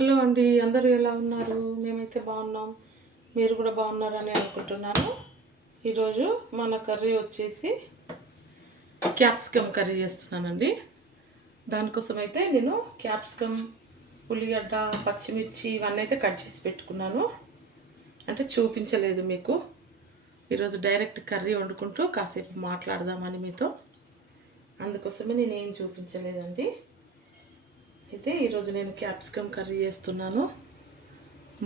Hello అండి అందరూ ఎలా ఉన్నారు? మేమైతే బాగున్నాం. మీరు కూడా బాగున్నారని అనుకుంటున్నాను. ఈరోజు మన కర్రీ వచ్చేసి క్యాప్సికమ్ కర్రీ చేస్తున్నానండి. దానికోసం అయితే నేను క్యాప్సికమ్ ఉల్లిగడ్డ పచ్చిమిర్చి ఇవన్నీ అయితే కట్ చేసి పెట్టుకున్నాను. అంటే చూపించలేదు మీకు. ఈరోజు డైరెక్ట్ కర్రీ వండుకుంటూ కాసేపు మాట్లాడదామని మీతో. అందుకోసమే నేనేం చూపించలేదండి. అయితే ఈరోజు నేను క్యాప్సికమ్ కర్రీ చేస్తున్నాను.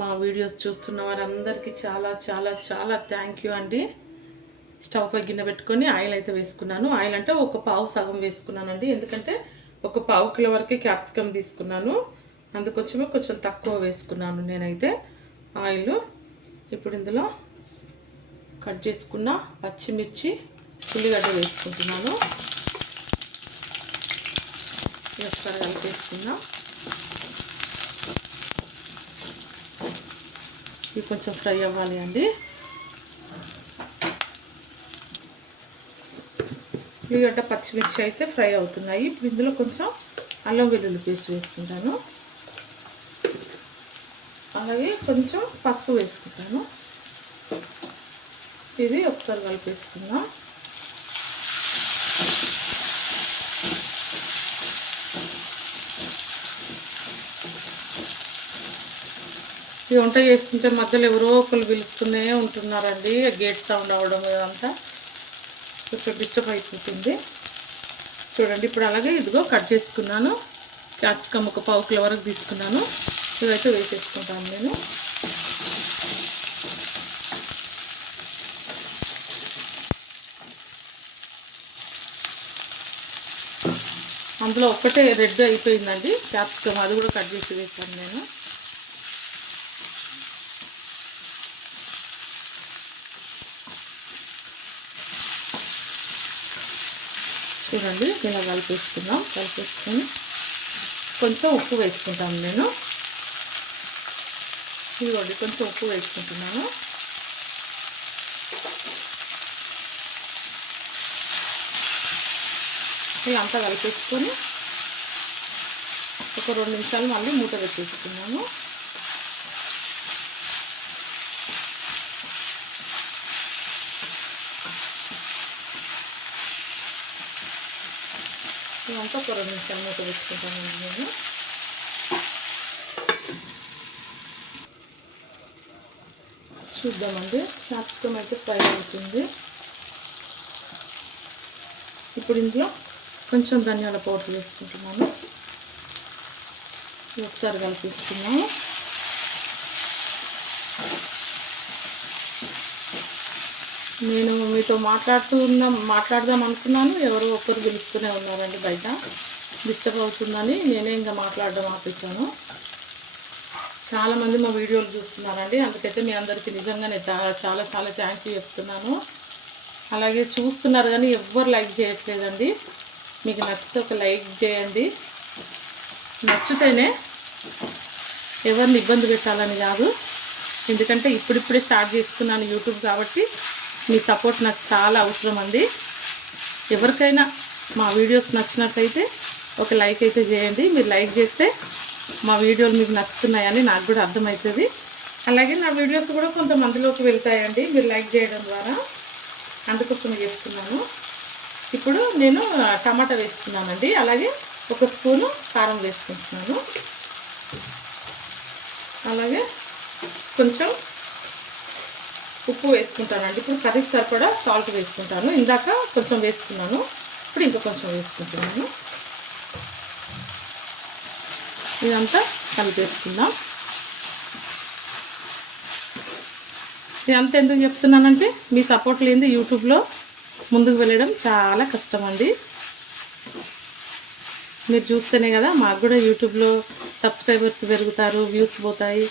మా వీడియోస్ చూస్తున్న వారందరికీ చాలా చాలా చాలా థ్యాంక్ యూ అండి. స్టవ్ పై గిన్నె పెట్టుకొని ఆయిల్ అయితే వేసుకున్నాను. ఆయిల్ అంటే ఒక పావు సగం వేసుకున్నానండి. ఎందుకంటే ఒక పావు కిలో వరకే క్యాప్సికమ్ తీసుకున్నాను. అందుకొచ్చి కొంచెం తక్కువ వేసుకున్నాను నేనైతే ఆయిల్. ఇప్పుడు ఇందులో కట్ చేసుకున్న పచ్చిమిర్చి ఉల్లిగడ్డ వేసుకుంటున్నాను. ఒకసారి కలిపేసుకుందాం. ఇవి కొంచెం ఫ్రై అవ్వాలి అండి. ఉల్లిగడ్డ పచ్చిమిర్చి అయితే ఫ్రై అవుతున్నాయి. ఇప్పుడు ఇందులో కొంచెం అల్లం వెల్లుల్లి పేస్ట్ వేసుకుంటాను. అలాగే కొంచెం పసుపు వేసుకుంటాను. ఇది ఒకసారి కలిపేసుకుందాం. ఈ వంట చేస్తుంటే మధ్యలో ఎవరో ఒకరు పిలుస్తూనే ఉంటున్నారండి. గేట్ సౌండ్ అవ్వడం ఇదంతా కొంచెం డిస్టర్బ్ అయిపోతుంది. చూడండి ఇప్పుడు అలాగే ఇదిగో కట్ చేసుకున్నాను. క్యాప్సికమ్ ఒక పావు కిలో వరకు తీసుకున్నాను. ఇదైతే వేసేసుకుంటాను నేను. అందులో ఒక్కటే రెడ్ అయిపోయిందండి. క్యాప్సికమ్ అది కూడా కట్ చేసి వేసాను నేను. చూడండి ఇలా కలిపేసుకుందాం. కలిపేసుకొని కొంచెం ఉప్పు వేసుకుంటాను నేను. ఇదిగోండి కొంచెం ఉప్పు వేసుకుంటున్నాను. ఇలా అంతా కలిపేసుకొని ఒక రెండు నిమిషాలు మళ్ళీ మూట పెట్టేసుకున్నాను. ఇదంతా ఒక రెండు నిమిషాలు మూత పెట్టుకుంటానండి నేను చూద్దామండి. క్యాప్సికమ్ అయితే ఫ్రై అవుతుంది. ఇప్పుడు ఇందులో కొంచెం ధనియాల పౌడర్ వేసుకుంటున్నాను. ఒకసారి కలిపిస్తున్నాము నేను మీతో మాట్లాడుతూ ఉన్న మాట్లాడదాం అనుకున్నాను. ఎవరో ఒక్కరు పిలుస్తూనే ఉన్నారండి బయట. డిస్టర్బ్ అవుతుందని నేనే ఇంకా మాట్లాడడం ఆపిస్తాను చాలామంది మా వీడియోలు చూస్తున్నారండి. అందుకైతే మీ అందరికీ నిజంగానే చాలా చాలా థ్యాంక్ యూ చెప్తున్నాను. అలాగే చూస్తున్నారు కానీ ఎవ్వరు లైక్ చేయట్లేదండి. మీకు నచ్చితే ఒక లైక్ చేయండి. నచ్చితేనే ఎవరిని ఇబ్బంది పెట్టాలని కాదు. ఎందుకంటే ఇప్పుడిప్పుడే స్టార్ట్ చేసుకున్నాను యూట్యూబ్ కాబట్టి మీ సపోర్ట్ నాకు చాలా అవసరం అండి. ఎవరికైనా మా వీడియోస్ నచ్చినట్లయితే ఒక లైక్ అయితే చేయండి. మీరు లైక్ చేస్తే మా వీడియోలు మీకు నచ్చుతున్నాయని నాకు కూడా అర్థమవుతుంది. అలాగే నా వీడియోస్ కూడా కొంతమందిలోకి వెళ్తాయండి. మీరు లైక్ చేయడం ద్వారా అందుకోసం చెప్తున్నాను. ఇప్పుడు నేను టమాటా వేసుకున్నానండి. అలాగే ఒక స్పూను కారం వేసుకుంటున్నాను. అలాగే కొంచెం ఉప్పు వేసుకుంటానండి. ఇప్పుడు కర్రీకి సరిపడా సాల్ట్ వేసుకుంటాను. ఇందాక కొంచెం వేసుకున్నాను. ఇప్పుడు ఇంకా కొంచెం వేసుకుంటున్నాను. ఇదంతా కలిపేసుకుందాం. ఇదంతా ఎందుకు చెప్తున్నానంటే మీ సపోర్ట్ లేనిది యూట్యూబ్లో ముందుకు వెళ్ళడం చాలా కష్టం అండి మీరు చూస్తేనే కదా మాకు కూడా యూట్యూబ్లో సబ్స్క్రైబర్స్ పెరుగుతారు వ్యూస్ పోతాయి.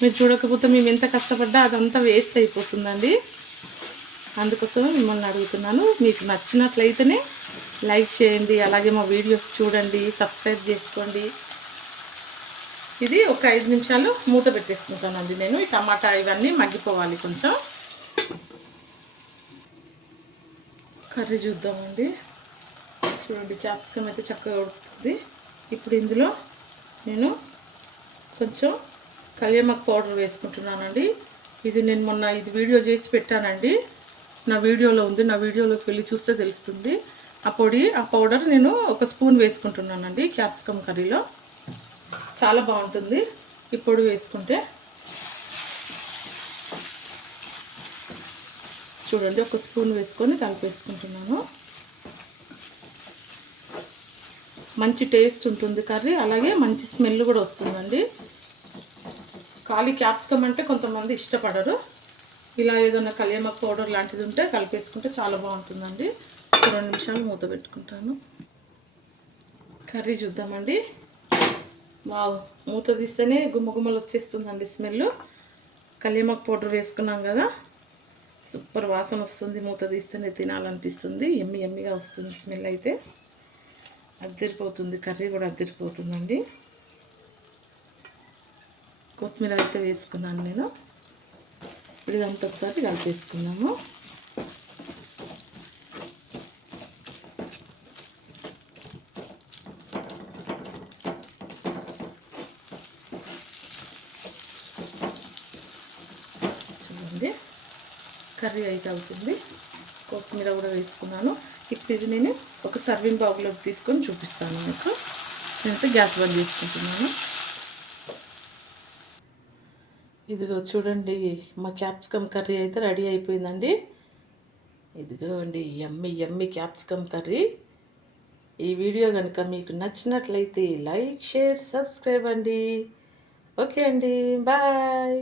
మీరు చూడకపోతే మేము ఎంత కష్టపడ్డా అదంతా వేస్ట్ అయిపోతుందండి. అందుకోసం మిమ్మల్ని అడుగుతున్నాను మీకు నచ్చినట్లయితేనే లైక్ చేయండి అలాగే మా వీడియోస్ చూడండి సబ్స్క్రైబ్ చేసుకోండి. ఇది ఒక ఐదు నిమిషాలు మూత పెట్టేసుకుంటానండి నేను. ఈ టమాటా ఇవన్నీ మగ్గిపోవాలి కొంచెం. కర్రీ చూద్దామండి. చూడండి క్యాప్సికమ్ అయితే చక్కగా ఉడుకుతుంది. ఇప్పుడు ఇందులో నేను కొంచెం కలియమక్ పౌడర్ వేసుకుంటున్నానండి. ఇది నేను మొన్న ఇది వీడియో చేసి పెట్టానండి. నా వీడియోలో ఉంది. నా వీడియోలోకి వెళ్ళి చూస్తే తెలుస్తుంది. ఆ పొడి ఆ పౌడర్ నేను ఒక స్పూన్ వేసుకుంటున్నానండి క్యాప్సికమ్ కర్రీలో. చాలా బాగుంటుంది. ఈ పొడి వేసుకుంటే చూడండి ఒక స్పూన్ వేసుకొని కలిపేసుకుంటున్నాను. మంచి టేస్ట్ ఉంటుంది కర్రీ. అలాగే మంచి స్మెల్ కూడా వస్తుందండి. ఖాళీ క్యాప్సికమ్ అంటే కొంతమంది ఇష్టపడరు. ఇలా ఏదైనా కలియమక్ పౌడర్ లాంటిది ఉంటే కలిపేసుకుంటే చాలా బాగుంటుందండి. రెండు నిమిషాలు మూత పెట్టుకుంటాను. కర్రీ చూద్దామండి. వావ్ మూత తీస్తేనే గుమ్మగుమ్మలు వచ్చేస్తుందండి స్మెల్. కలియమక్ పౌడర్ వేసుకున్నాం కదా. సూపర్ వాసన వస్తుంది మూత తీస్తేనే తినాలనిపిస్తుంది. ఎమ్మి ఎమ్మిగా వస్తుంది స్మెల్ అయితే. అద్దరిపోతుంది కర్రీ కూడా అద్దరిపోతుందండి. కొత్తిమీర అయితే వేసుకున్నాను నేను. ఇప్పుడు ఇదంతా ఒకసారి కలిపేసుకున్నాము చూడండి. కర్రీ అయితే అవుతుంది. కొత్తిమీర కూడా వేసుకున్నాను. ఇప్పుడు ఇది నేను ఒక సర్వింగ్ బాగులోకి తీసుకొని చూపిస్తాను మీకు. నేనైతే గ్యాస్ బంద్ చేసుకుంటున్నాను. ఇదిగో చూడండి మా క్యాప్సికమ్ కర్రీ అయితే రెడీ అయిపోయిందండి. ఇదిగో అండి ఎమ్మి ఎమ్మి క్యాప్సికమ్ కర్రీ. ఈ వీడియో కనుక మీకు నచ్చినట్లయితే లైక్ షేర్ సబ్స్క్రైబ్ అండి. ఓకే అండి బాయ్.